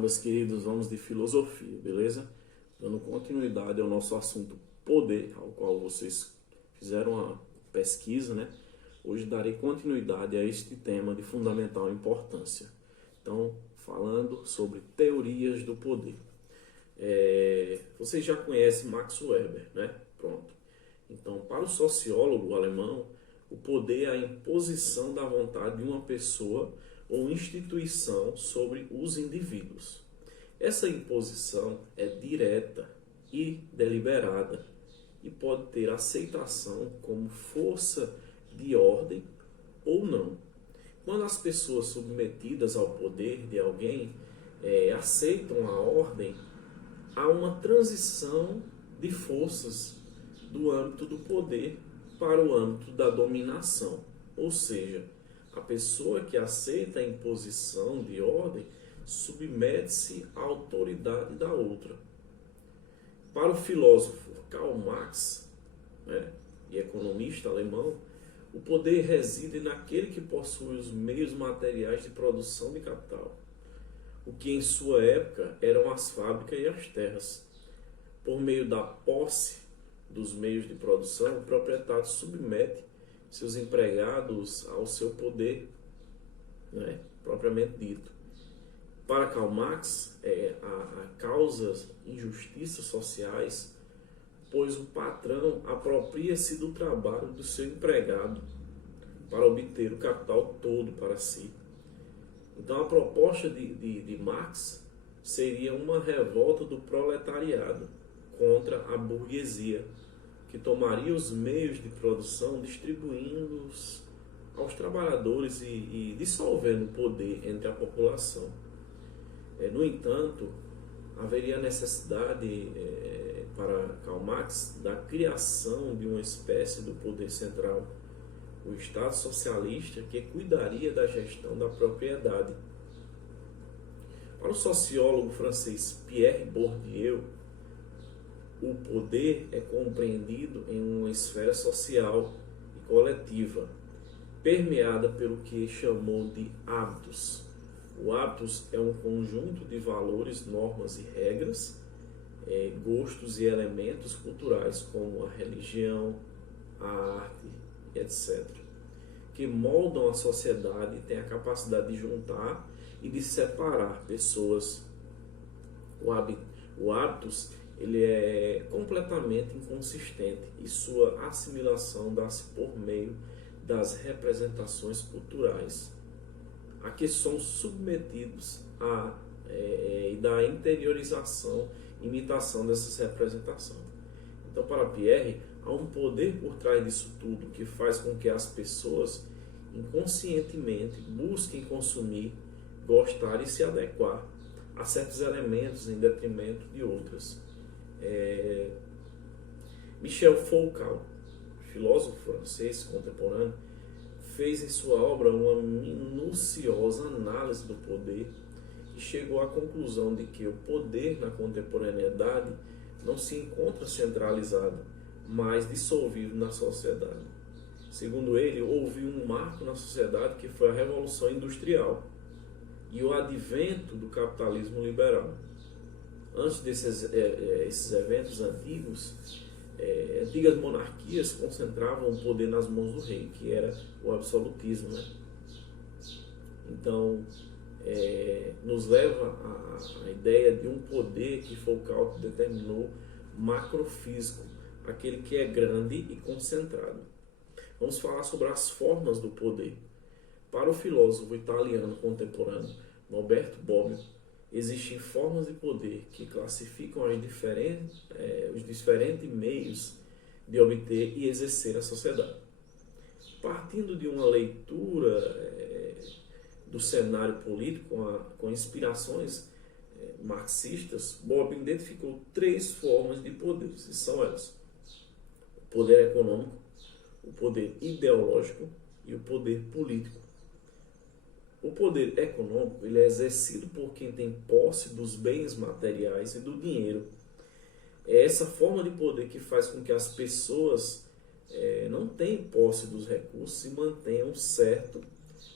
meus queridos, vamos de filosofia, beleza? Dando continuidade ao nosso assunto poder, ao qual vocês fizeram a pesquisa, né? Hoje darei continuidade a este tema de fundamental importância. Então, falando sobre teorias do poder. Vocês já conhecem Max Weber, né? Pronto. Então, para o sociólogo alemão, o poder é a imposição da vontade de uma pessoa ou instituição sobre os indivíduos. Essa imposição é direta e deliberada e pode ter aceitação como força de ordem ou não. Quando as pessoas submetidas ao poder de alguém aceitam a ordem, há uma transição de forças do âmbito do poder para o âmbito da dominação. Ou seja, a pessoa que aceita a imposição de ordem submete-se à autoridade da outra. Para o filósofo Karl Marx, né, e economista alemão, o poder reside naquele que possui os meios materiais de produção de capital, o que em sua época eram as fábricas e as terras. Por meio da posse dos meios de produção, o proprietário submete seus empregados ao seu poder, né, propriamente dito. Para Karl Marx, a causa injustiças sociais, pois o patrão apropria-se do trabalho do seu empregado para obter o capital todo para si. Então a proposta de Marx seria uma revolta do proletariado contra a burguesia, que tomaria os meios de produção, distribuindo-os aos trabalhadores e dissolvendo o poder entre a população. No entanto, haveria necessidade para Karl Marx da criação de uma espécie do poder central, o Estado socialista, que cuidaria da gestão da propriedade. Para o sociólogo francês Pierre Bourdieu, o poder é compreendido em uma esfera social e coletiva, permeada pelo que chamou de hábitos. O hábitos é um conjunto de valores, normas e regras, gostos e elementos culturais, como a religião, a arte, etc., que moldam a sociedade e têm a capacidade de juntar e de separar pessoas. O hábitos ele é completamente inconsistente e sua assimilação dá-se por meio das representações culturais a que são submetidos e da interiorização, imitação dessas representações. Então, para Pierre, há um poder por trás disso tudo que faz com que as pessoas inconscientemente busquem consumir, gostar e se adequar a certos elementos em detrimento de outros. Michel Foucault, filósofo francês contemporâneo, fez em sua obra uma minuciosa análise do poder e chegou à conclusão de que o poder na contemporaneidade não se encontra centralizado, mas dissolvido na sociedade. Segundo ele, houve um marco na sociedade que foi a Revolução Industrial e o advento do capitalismo liberal. Antes esses eventos antigos, antigas monarquias concentravam o poder nas mãos do rei, que era o absolutismo, né? Então, nos leva à ideia de um poder que Foucault determinou macrofísico, aquele que é grande e concentrado. Vamos falar sobre as formas do poder. Para o filósofo italiano contemporâneo Norberto Bobbio, existem formas de poder que classificam os diferentes meios de obter e exercer a sociedade. Partindo de uma leitura do cenário político com inspirações marxistas, Bobbio identificou 3 formas de poder, e são elas: o poder econômico, o poder ideológico e o poder político. O poder econômico ele é exercido por quem tem posse dos bens materiais e do dinheiro. É essa forma de poder que faz com que as pessoas não tenham posse dos recursos e mantenham certo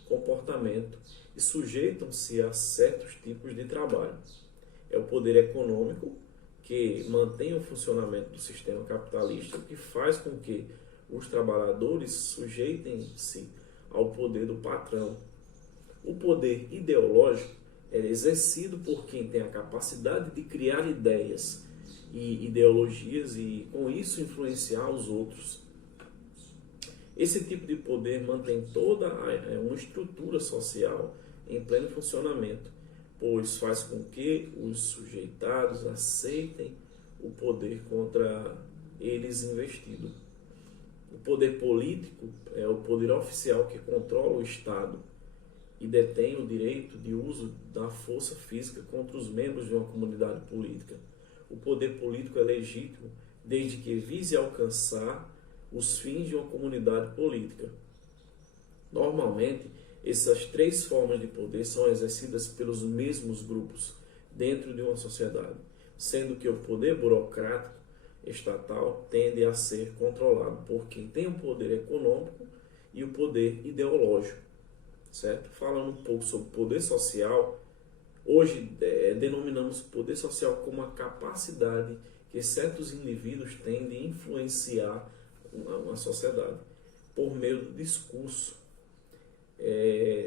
comportamento e sujeitam-se a certos tipos de trabalho. É o poder econômico que mantém o funcionamento do sistema capitalista, o que faz com que os trabalhadores sujeitem-se ao poder do patrão. O poder ideológico é exercido por quem tem a capacidade de criar ideias e ideologias e, com isso, influenciar os outros. Esse tipo de poder mantém toda uma estrutura social em pleno funcionamento, pois faz com que os sujeitados aceitem o poder contra eles investido. O poder político é o poder oficial que controla o Estado e detém o direito de uso da força física contra os membros de uma comunidade política. O poder político é legítimo desde que vise alcançar os fins de uma comunidade política. Normalmente, essas três formas de poder são exercidas pelos mesmos grupos dentro de uma sociedade, sendo que o poder burocrático estatal tende a ser controlado por quem tem o poder econômico e o poder ideológico, certo? Falando um pouco sobre poder social, hoje denominamos poder social como a capacidade que certos indivíduos têm de influenciar uma sociedade por meio do discurso,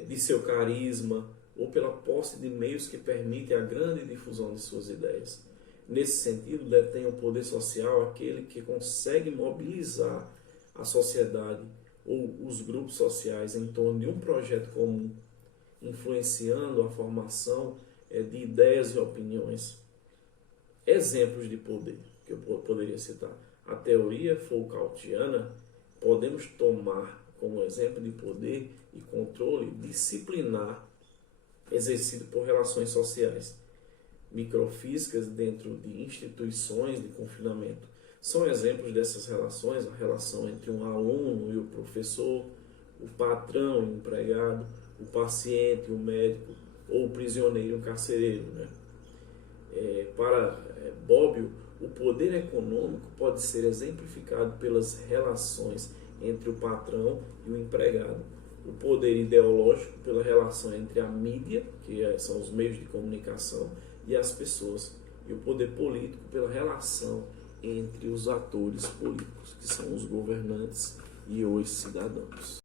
de seu carisma ou pela posse de meios que permitem a grande difusão de suas ideias. Nesse sentido, detém o poder social aquele que consegue mobilizar a sociedade ou os grupos sociais em torno de um projeto comum, influenciando a formação de ideias e opiniões. Exemplos de poder que eu poderia citar. A teoria Foucaultiana podemos tomar como exemplo de poder e controle disciplinar exercido por relações sociais. Microfísicas dentro de instituições de confinamento são exemplos dessas relações, a relação entre um aluno e o professor, o patrão e o empregado, o paciente e o médico, ou o prisioneiro e o carcereiro, né? Para Bobbio, o poder econômico pode ser exemplificado pelas relações entre o patrão e o empregado. O poder ideológico pela relação entre a mídia, que são os meios de comunicação, e as pessoas. E o poder político pela relação entre os atores políticos, que são os governantes e os cidadãos.